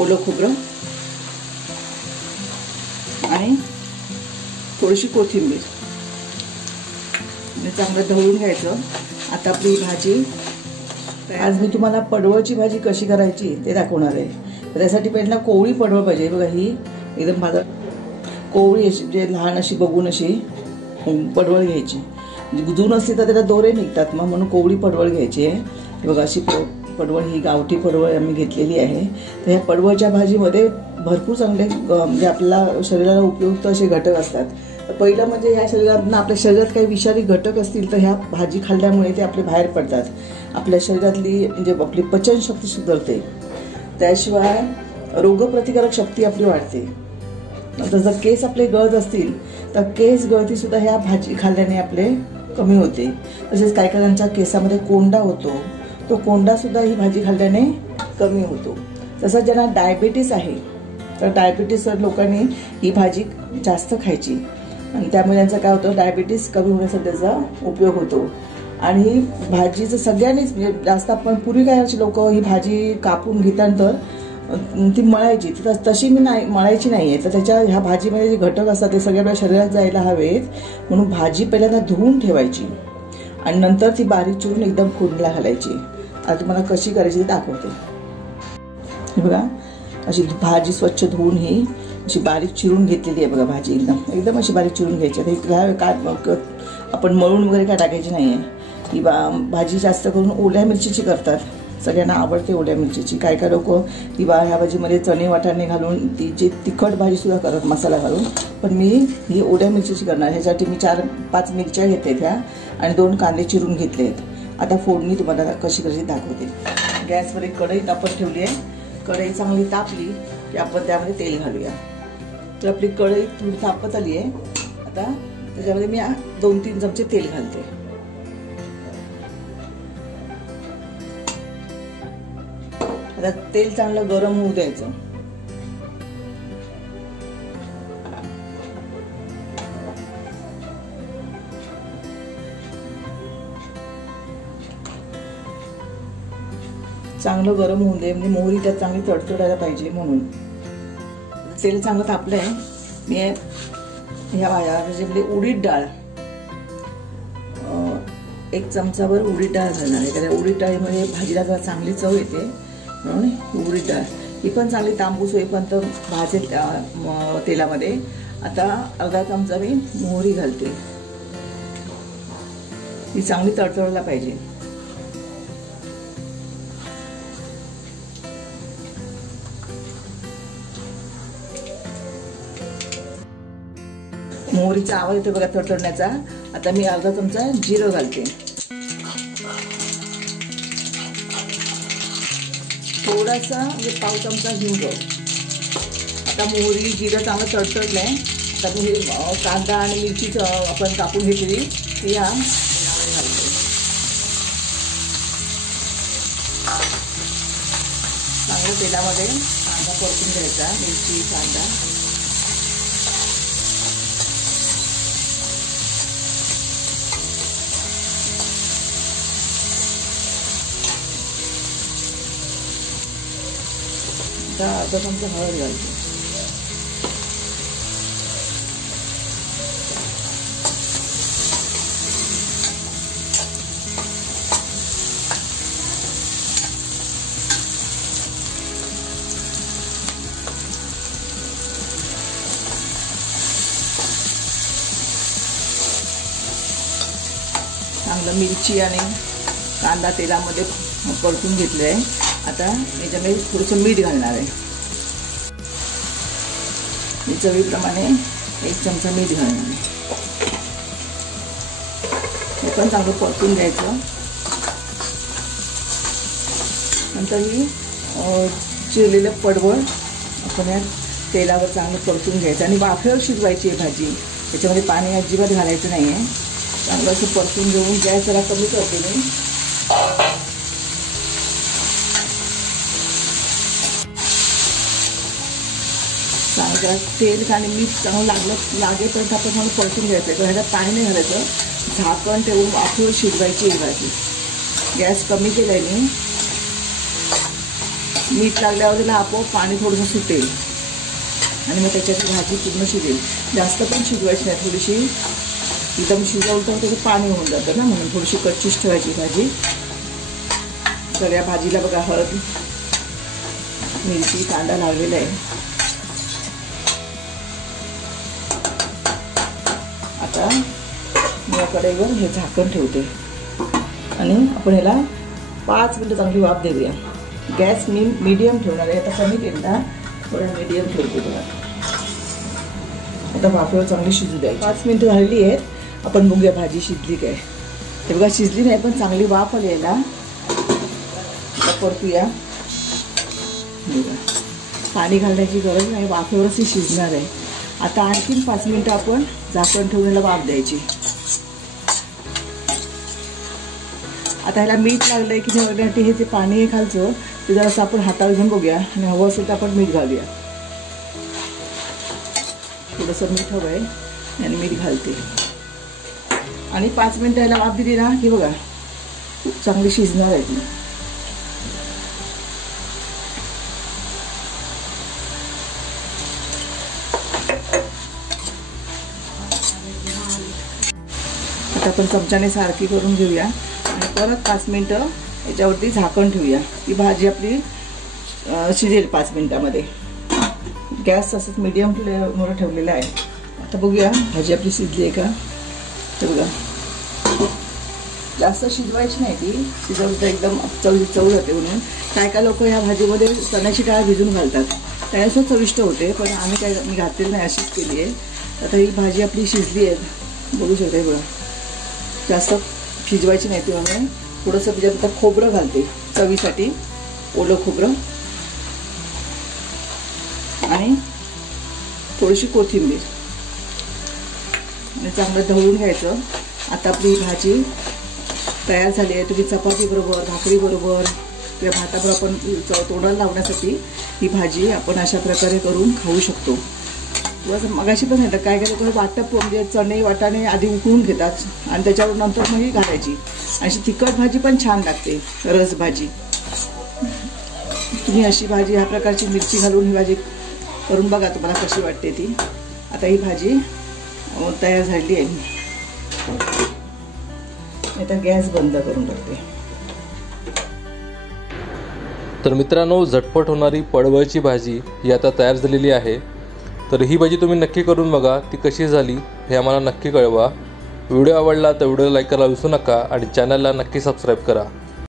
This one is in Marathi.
ओलं खोबरं आणि थोडीशी कोथिंबीर आणि चांगलं ढवळून घ्यायचं। आता आपली भाजी, आज मी तुम्हाला पडवळची भाजी कशी करायची ते दाखवणार आहे। त्यासाठी पहिल्यांदा कोवळी पडवळ पाहिजे। बघा ही एकदम बाजार कोवळी अशी म्हणजे लहान अशी बघून अशी पडवळ घ्यायची। जून असली तर त्याला दोरे निघतात मग, म्हणून कोवळी पडवळ घ्यायची आहे। बघा अशी पडवळ, ही गावठी पडवळ आम्ही घेतलेली आहे। तर ह्या पडवळच्या भाजीमध्ये भरपूर चांगले म्हणजे आपल्याला शरीराला उपयुक्त असे घटक असतात। तर पहिलं म्हणजे ह्या शरीरात, आपल्या शरीरात काही विषारी घटक असतील तर ह्या भाजी खाल्ल्यामुळे ते आपले बाहेर पडतात। आपल्या शरीरातली म्हणजे आपली पचनशक्ती सुधारते, त्याशिवाय रोगप्रतिकारक शक्ती आपली वाढते। नंतर जर केस आपले गळत असतील तर केस गळती सुद्धा ह्या भाजी खाल्ल्याने आपले कमी होते। तसेच काही काहींच्या केसामध्ये कोंडा होतो, तो कोंडा सुद्धा ही भाजी खाल्ल्याने कमी होतो। तसंच ज्यांना डायबिटीस आहे तर डायबिटीस लोकांनी ही भाजी जास्त खायची आणि त्यामुळे त्यांचं काय होतं, डायबिटीस कमी होण्यासाठी त्याचा उपयोग होतो। आणि ही भाजी जर सगळ्यांनीच म्हणजे जास्त, आपण पूर्वी काय लोक ही भाजी कापून घेतानंतर ती मळायची, तशी मी नाही मळायची नाहीये। तर त्याच्या ह्या भाजीमध्ये जे घटक असतात ते सगळे आपल्या शरीरात जायला हवेत, म्हणून भाजी पहिल्यांदा धुवून ठेवायची आणि नंतर ती बारीक चिरून एकदम फोडणीला घालायची। आता तुम्हाला कशी करायची ते दाखवते। हे बघा अशी भाजी स्वच्छ धुवून ही अशी बारीक चिरून घेतलेली आहे। बघा भाजी एकदम अशी बारीक चिरून घ्यायची। काय आपण मळून वगैरे काय टाकायची नाहीये। ही भाजी जास्त करून ओल्या मिरचीची करतात, सगळ्यांना आवडते ओल्या मिरचीची। काय काय लोक ती ह्या भाजीमध्ये चणे वाटाणे घालून ती जी तिखट भाजी सुद्धा करतात मसाला घालून, पण मी ही ओल्या मिरचीची करणार। ह्यासाठी मी 4-5 मिरच्या घेतल्या त्या आणि 2 कांदे चिरून घेतले आहेत। आता फोडणी तुम्हाला कशी करायची दाखवते। गॅसवर एक कढई तापत ठेवली आहे। कढई चांगली तापली की आपण त्यामध्ये तेल घालूया। तर आपली कढई थोडी तापत आली आहे। आता त्याच्यामध्ये मी 2-3 चमचे तेल घालते। आता तेल चांगलं गरम होऊ द्यायचं। चांगलं गरम होऊ दे, म्हणजे मोहरी त्यात चांगली तडतडायला पाहिजे म्हणून। तेल चांगलं तापलंय। मी ह्या भाजीमध्ये उडीद डाळ 1 चमचाभर उडीद डाळ घालणार आहे, कारण उडीद डाळीमध्ये भाजीला जरा चांगली चव येते म्हणून उडीद डाळ ही पण चांगली तांबूस होईपर्यंत भाजेल तेलामध्ये। आता अर्धा चमचा मी मोहरी घालते, ही चांगली तडतडायला पाहिजे। मोहरीचा आवाज येतो बघा तडतडण्याचा। आता मी अर्धा चमचा जिरं घालते, थोडासा म्हणजे पाव चमचा हिंग। आता मोहरी जिरं चांगलं तडतडलंय। आता मी कांदा आणि मिरची आपण कापून घेतलेली ती या घालते। चांगलं तेलामध्ये कांदा परतून घ्यायचा, मिरची कांदा। अर्धा चमचा हळद घालते। चांगलं मिरची आणि कांदा तेलामध्ये परतून घेतले आहे। आता याच्यामध्ये थोडंसं मीठ घालणार आहे, मी चवीप्रमाणे 1 चमचा मीठ घालणार आहे। हे पण चांगलं परतून घ्यायचं। नंतर ही चिरलेलं पडवळ आपण या तेलावर चांगलं परतून घ्यायचं आणि वाफेवर शिजवायची आहे भाजी। त्याच्यामध्ये पाणी अजिबात घालायचं नाही आहे। चांगलं असं परतून घेऊन गॅस जरा कमी करते मी। चांगलं तेल आणि मीठ चांगलं लागेपर्यंत आपण मला परतून घ्यायचं आहे। ह्याच्यात पाणी नाही घालायचं, झाकण ठेवून वाफेवर शिजवायची ही भाजी। गॅस कमी केल्याने मीठ लागल्यावर त्याला आपोआप पाणी थोडंसं सुटेल आणि मग त्याच्यात भाजी पूर्ण शिजेल. जास्त पण शिजवायची नाही, थोडीशी एकदम शिजवलं तर त्याचं पाणी होऊन जातं ना, म्हणून थोडीशी कच्चीच ठेवायची भाजी. तर या भाजीला बघा हळद, मिरची, कांदा लागलेला आहे. आता मी या कढईवर हे झाकण ठेवते आणि आपण ह्याला 5 मिनिटं चांगली वाफ देऊया. गॅस मी मीडियम ठेवणार आहे, आता कमी केला, थोडा मीडियम ठेवते बघा. आता वाफेवर चांगली शिजू द्यायची. 5 मिनिटं झालेली आहेत. आपण बघूया भाजी शिजली काय. ते बघा शिजली नाही, पण चांगली वाफ आली याला. आता परतूया. पाणी घालण्याची गरज नाही, वाफेवरच ही शिजणार आहे. आता आणखीन 5 मिनिटं आपण झाकण ठेवून ह्याला वाफ द्यायची. आता ह्याला मीठ लागलंय की नाही बघण्यासाठी हे जे पाणी आहे खालचं ते जरासं आपण हातावर घेऊन बघूया आणि हवं असेल तर आपण मीठ घालूया. थोडंसं मीठ हवं आहे आणि मीठ घालते आणि 5 मिनिटं ह्याला वाफ दिली ना की बघा खूप चांगली शिजणार आहे ती. आता आपण चमच्याने सारखी करून घेऊया आणि परत 5 मिनिटं याच्यावरती झाकण ठेवूया. ही भाजी आपली शिजेल 5 मिनिटामध्ये. गॅस असंच मीडियम फ्लेमवर ठेवलेला आहे. आता बघूया भाजी आपली शिजली आहे का. ते बघा जास्त शिजवायची नाही, ती शिजवली तर एकदम चव जाते. म्हणून काय लोक ह्या भाजीमध्ये चण्याची डाळ भिजून घालतात, त्यानुसार चविष्ट होते, पण मी घातलेली नाही, अशीच केली आहे. आता ही भाजी आपली शिजली आहे, बघू शकते बघा. जास्त शिजवायची नाही ती, म्हणून थोडंसं त्याच्यात खोबरं घालते चवीसाठी, ओलं खोबरं आणि थोडीशी कोथिंबीर आणि चांगलं ढवळून घ्यायचं. आता आपली भाजी तयार झाली आहे. तुम्ही चपाती बरोबर, भाकरी बरोबर किंवा भाताबरोबर आपण तोंडाला लावण्यासाठी ही भाजी आपण अशा प्रकारे करून खाऊ शकतो. किंवा मगाशी पण येतं काय काय तुम्ही वाटप म्हणजे चणे वाटाणे आधी उकळून घेतात आणि त्याच्यावर नंतर मग ही घालायची. अशी तिखट भाजी पण छान लागते, रस भाजी. तुम्ही अशी भाजी ह्या प्रकारची मिरची घालून ही भाजी करून बघा, तुम्हाला कशी वाटते ती. आता ही भाजी तयार झाली आहे. आता गॅस बंद करून टाकते. तर मित्रांनो, झटपट होणारी पडवळची भाजी ही आता तयार झालेली आहे. तर ही भाजी तुम्ही नक्की करून बघा, ती कशी झाली हे आम्हाला नक्की कळवा. व्हिडिओ आवडला तर व्हिडिओ लाईक करायला विसरू नका आणि चॅनलला नक्की सबस्क्राईब करा.